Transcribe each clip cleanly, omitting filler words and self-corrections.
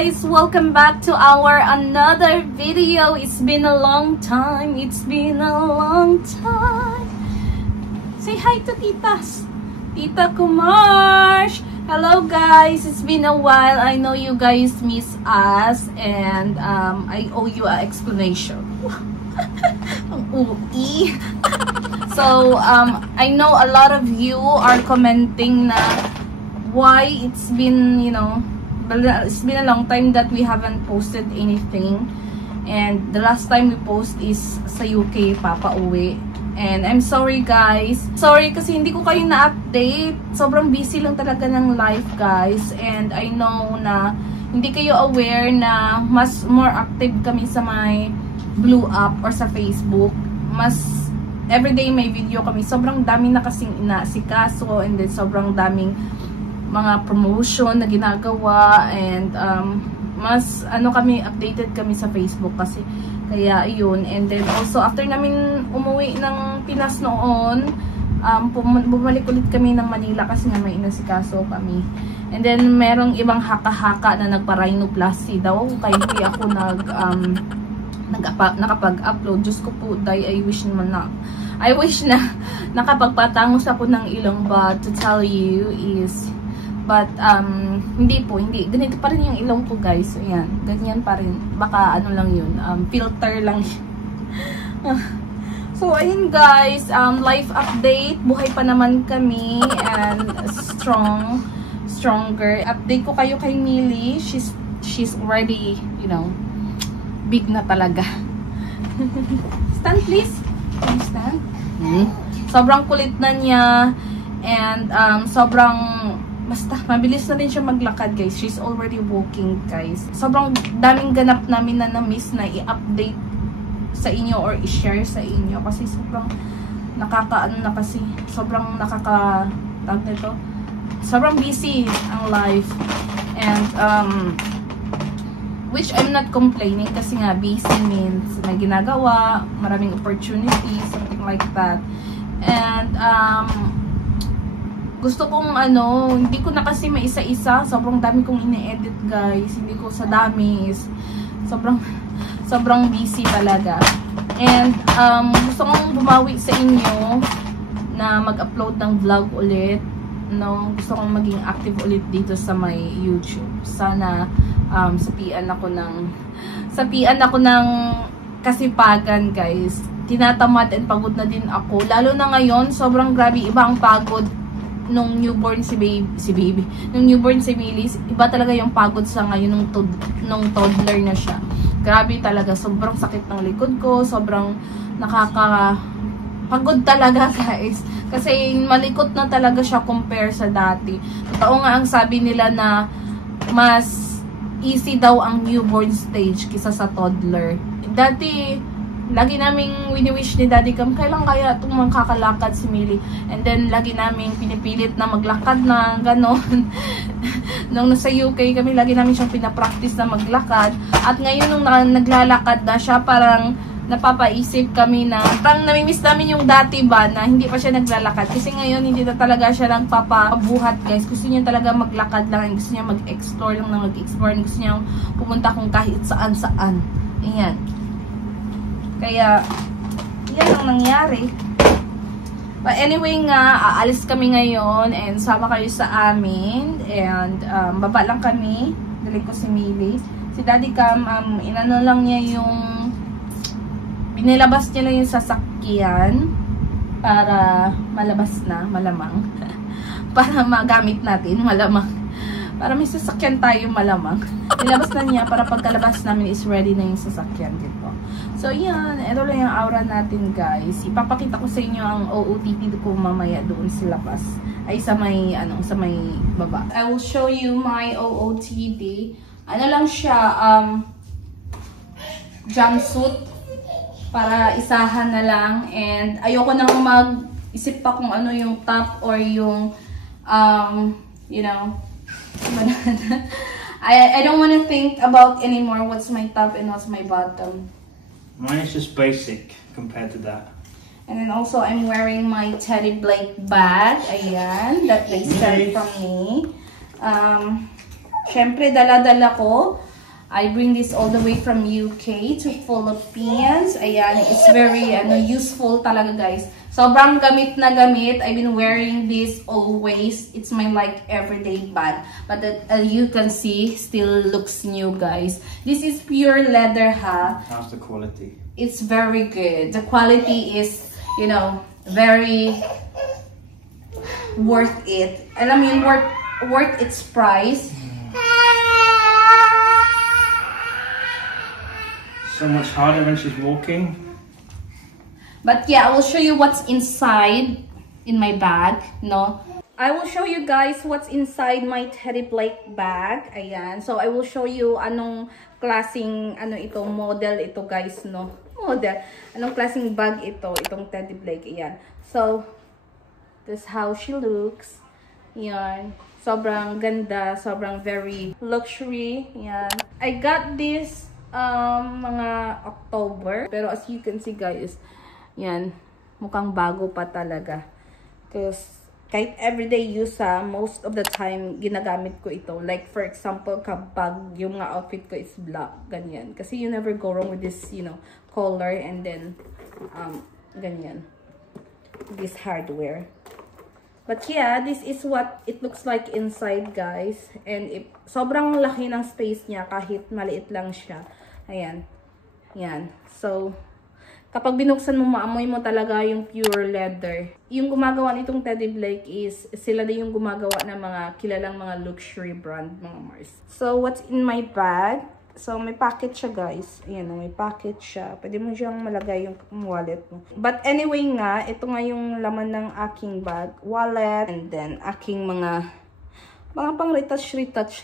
guys, welcome back to our another video. It's been a long time. Say hi to titas. Tita Kumarsh. Hello guys, it's been a while. I know you guys miss us and I owe you an explanation. So I know a lot of you are commenting na why it's been, it's been a long time that we haven't posted anything, and the last time we post is sa UK, papauwi. And I'm sorry guys, sorry kasi hindi ko kayo na-update. Sobrang busy lang talaga ng life guys, and I know na hindi kayo aware na mas more active kami sa my Blue Up or sa Facebook. Mas everyday may video kami, sobrang dami na kasing inaasikaso, and then sobrang daming mga promotion na ginagawa, and mas kami, updated kami sa Facebook kasi kaya yun. And then also after namin umuwi ng Pinas noon, bumalik ulit kami ng Manila kasi nga may inasikaso kami. And then merong ibang haka-haka na nagpa-rhinoplasty daw kaya hindi ako nakapag-upload. Diyos ko po, I wish na nakapagpatangos ako ng ilong, but to tell you is hindi, ganito pa rin yung ilong ko guys. Ayan, ganyan pa rin. Baka ano lang yun, filter lang. So ayun guys, life update, buhay pa naman kami, and stronger. Update ko kayo kay Millie. She's already, big na talaga. Stand please. Can you stand? Sobrang kulit na niya, and basta mabilis na rin siya maglakad guys. She's already walking guys. Sobrang daming ganap namin na na-miss na i-update sa inyo or i-share sa inyo kasi sobrang sobrang busy ang life, and which I'm not complaining kasi nga busy means may ginagawa, maraming opportunities, something like that. And gusto kong hindi ko na kasi maisa-isa, sobrang dami kong ine-edit guys. Hindi ko sa dami, is sobrang busy talaga. And gusto kong bumawi sa inyo na mag-upload ng vlog ulit. Gusto kong maging active ulit dito sa my YouTube. Sana sapian ako ng kasipagan guys. Tinatamad and pagod na din ako. Lalo na ngayon, sobrang grabe, iba ang pagod nung newborn si baby. Nung newborn si Millie, iba talaga yung pagod sa ngayon nung toddler na siya. Grabe talaga, sobrang sakit ng likod ko, sobrang nakakapagod talaga guys. Kasi malikot na talaga siya compare sa dati. Totoo nga ang sabi nila na mas easy daw ang newborn stage kisa sa toddler. Dati, lagi naming wini-wish ni Daddy Cam, kailan kaya itong makakalakad si Millie? And then, lagi naming pinipilit na maglakad na gano'n. Nung nasa UK kami, lagi namin siyang pinapractice na maglakad. At ngayon, nung naglalakad na siya, parang napapaisip kami na, parang namimiss namin yung dati ba, na hindi pa siya naglalakad. Kasi ngayon, hindi na talaga siya nagpapabuhat, guys. Gusto niya talaga maglakad lang. Gusto niya mag-explore lang na mag-explore. Gusto niya pumunta kung kahit saan-saan. Ayan. Kaya, yan ang nangyari. But anyway nga, aalis kami ngayon and sama kayo sa amin. And baba lang kami. Dali ko si Millie. Si Daddy Cam, inano lang niya binilabas niya lang yung sasakyan para malabas na, malamang. Para magamit natin, malamang. Para may sasakyan tayo, malamang. Nilabas na niya para pagkalabas namin is ready na yung sasakyan dito. So yan, ito lang yung aura natin guys. Ipapakita ko sa inyo ang OOTD ko mamaya doon sa labas. Ay sa may baba. I will show you my OOTD. Ano lang siya, jumpsuit para isahan na lang, and ayoko nang mag-isip pa kung ano yung top or yung I don't want to think about anymore what's my top and what's my bottom. Mine is just basic compared to that. And then also I'm wearing my Teddy Blake bag. Ayan, that they sent from me. Syempre dala-dala ko I bring this all the way from UK to Philippines. Ayan, it's very useful talaga guys. Sobrang gamit na gamit. I've been wearing this always. It's my like everyday bag. But you can see, still looks new guys. This is pure leather ha. How's the quality? It's very good. The quality is, you know, very worth it. And I mean worth its price. So much harder when she's walking. But yeah, I will show you what's inside in my bag, no? I will show you guys what's inside my Teddy Blake bag. Ayan. So I will show you anong klaseng ito model ito guys, no? Model. Anong klaseng bag ito, itong Teddy Blake. Ayan. So this is how she looks. Ayan. Sobrang ganda, sobrang very luxury. Ayan. I got this mga October, pero as you can see guys, yan, mukhang bago pa talaga. Because kahit everyday use most of the time ginagamit ko ito. Like for example, kapag yung mga outfit ko is black, ganyan. Kasi you never go wrong with this, you know, color and then ganyan. This hardware. But yeah, this is what it looks like inside guys. And sobrang laki ng space niya kahit maliit lang siya. Ayan. Yan. So, kapag binuksan mo, maamoy mo talaga yung pure leather. Yung gumagawa nitong Teddy Blake is, sila din yung gumagawa ng mga kilalang mga luxury brand, mga Mars. So, what's in my bag? So, may packet siya guys. Ayan, may packet siya. Pwede mo siyang malagay yung wallet mo. But anyway nga, ito nga yung laman ng aking bag. Wallet, and then aking mga pang retouch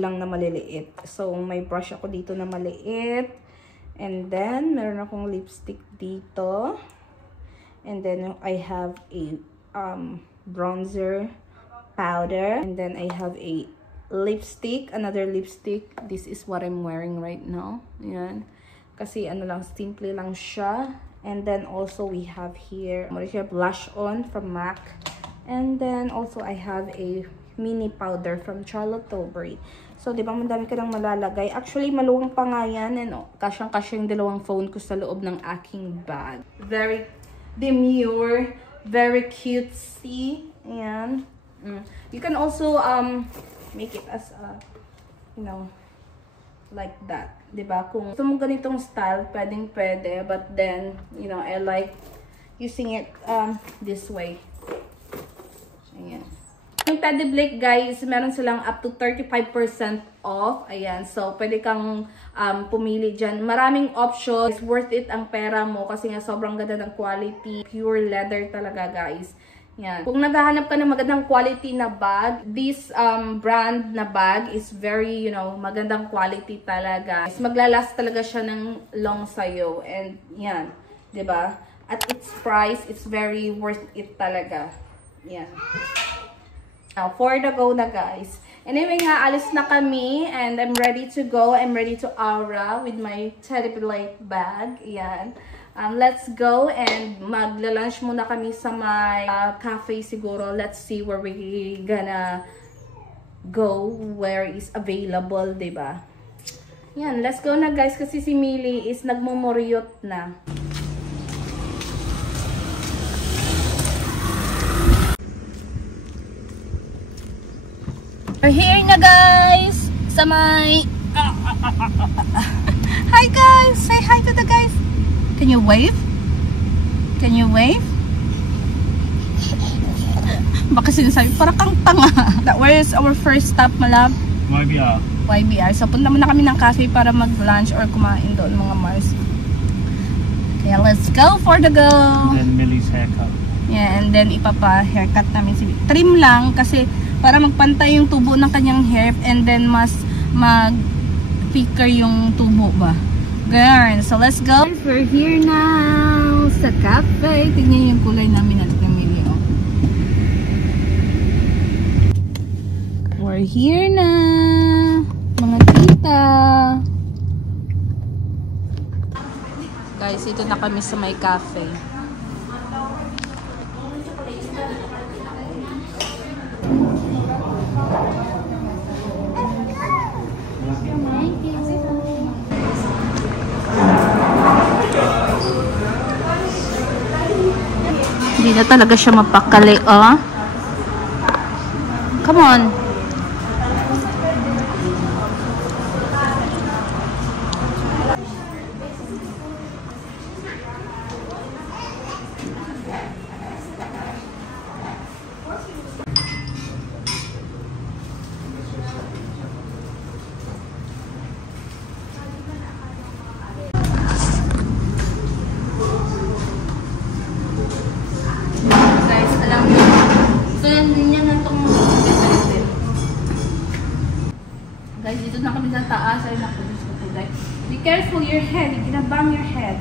lang na maliliit. So, may brush ako dito na maliit. And then, meron akong lipstick dito. And then, I have a bronzer powder. And then, I have a lipstick. Another lipstick. This is what I'm wearing right now. Ayan. Kasi, simple lang siya. And then, also, we have here, blush on from MAC. And then, also, I have a mini powder from Charlotte Tilbury. So, di ba, madami ka nang malalagay. Actually, maluwang pa nga yan. And, kasyang-kasya yung dalawang phone ko sa loob ng aking bag. Very demure. Very cutesy. Ayan. You can also make it as a, you know, like that. Di ba? Kung gusto mo ganitong style, pwedeng-pwede. But then, you know, I like using it this way. Ayan. Yung Teddy Blake guys, meron silang up to 35% off. Ayan. So, pwede kang pumili dyan. Maraming options. Worth it ang pera mo kasi nga sobrang ganda ng quality. Pure leather talaga guys. Yan. Kung naghahanap ka ng magandang quality na bag, this brand na bag is very, you know, magandang quality talaga. Maglalast talaga siya ng long sa'yo. And yan. Diba? At its price, it's very worth it talaga. Yan. Now, for the go na guys. Anyway nga, alis na kami and I'm ready to go. I'm ready to aura with my Teddy Blake bag. Yan. Let's go and magla-lunch muna kami sa my cafe siguro. Let's see where we gonna go, where is available, diba? Yan, let's go na guys kasi si Millie is nagmumuriot na. We're here na guys sa may hi guys, say hi to the guys. Can you wave? Can you wave? Baka sinasabi para kang tanga. Where is our first stop, malab? YBR. YBR. So punta muna kami ng cafe para mag-lunch or kumain doon mga Mars. Okay, let's go for the go. And then Millie's haircut. Yeah, and then ipapa-haircut namin si trim lang kasi para magpantay yung tubo ng kanyang hair and then mas mag-thicker yung tubo ba. Girl, so let's go. We're here now sa cafe. Tignan yung kulay namin at namili. Oh. We're here na, mga tita. Guys, ito na kami sa may cafe. Hindi na talaga siya mapakali, oh. Come on. Guys, alam mo, so yan din yan itong guys, dito na kami sa taas. Ay, naku, Diyos ko po, guys. Be careful your head. You're gonna bang your head.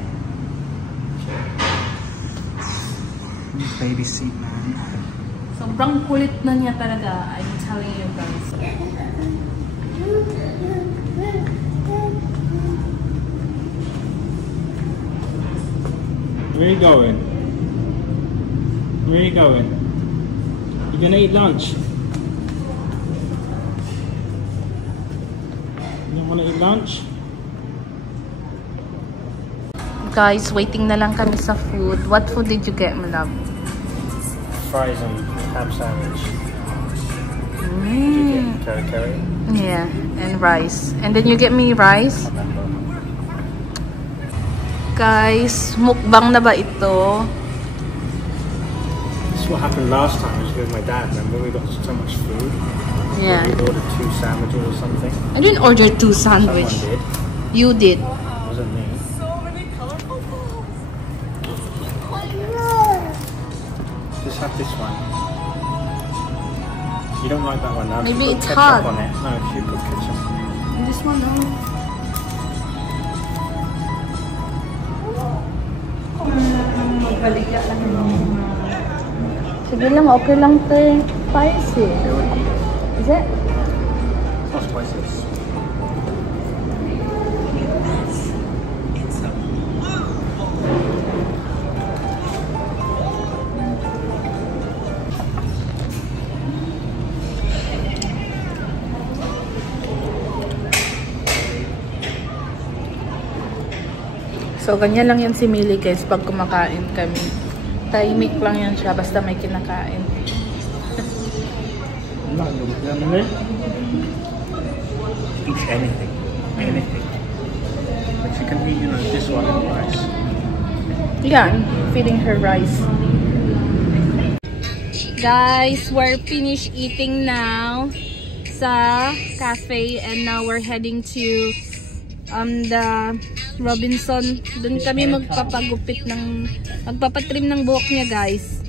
Baby seat, man. Sobrang kulit na niya talaga. I'm telling you guys. Where are you going? Where are you going? You're gonna eat lunch? You don't wanna eat lunch? Guys, waiting na lang kami sa food. What food did you get, my love? Fries and ham sandwich. Did you get curry? Yeah, and rice. And then you get me rice? Guys, mukbang na ba ito? This is what happened last time. I was with my dad. Remember we got so much food? Yeah. We ordered 2 sandwiches or something. I didn't order 2 Someone sandwiches. did. You did. It wasn't me. Just have this one. You don't like that one now. Maybe Put it's ketchup hot. on it. No, if you put ketchup on it. This one, no. Sige lang, okay lang to. Spicy. Is it? It's not spicy. So, ganyan lang yan si Millie guys pag kumakain kami. Tahimik lang yan siya basta may kinakain. Eat anything. Anything. But you can eat, you know, this one and rice. Yeah, I'm feeding her rice. Guys, we're finished eating now sa cafe and now we're heading to the Robinson. Doon kami magpapagupit ng magpapatrim ng buhok niya, guys.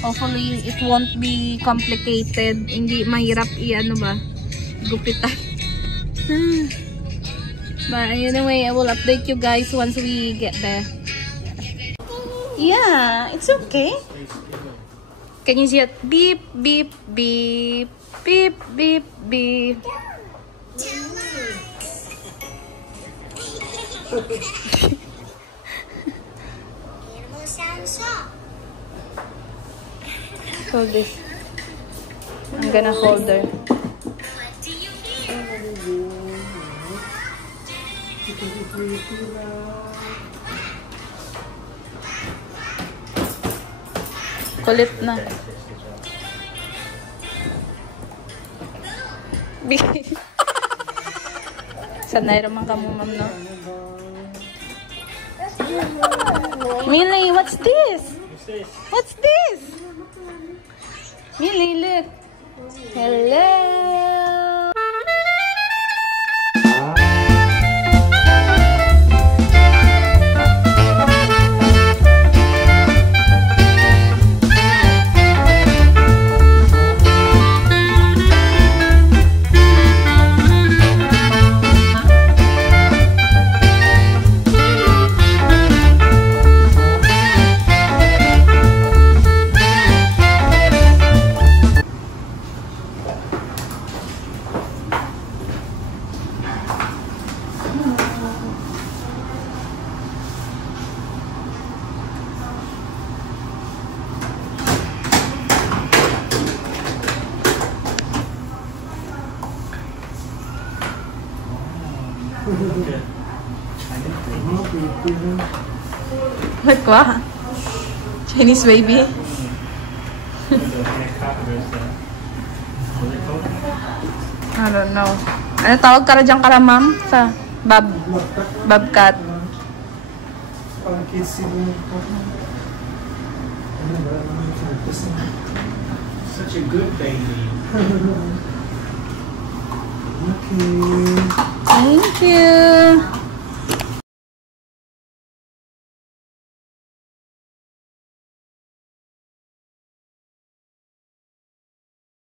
Hopefully it won't be complicated. Hindi mahirap i-ano ba? Gupitan. But anyway, I will update you guys once we get there. Yeah, it's okay. Can you see it? Beep, beep, beep. Beep, beep, beep. Hold this. I'm gonna hold her. Kulit na. Sanay naman ka mo, ma'am, no? Millie, what's this? What's this? Millie, look. Hello. Like what? Chinese baby? I don't know. Ano tawag ka na dyan ka ma'am? Sa bobcat. Parang kids sila. Such a good baby. Okay. Thank you.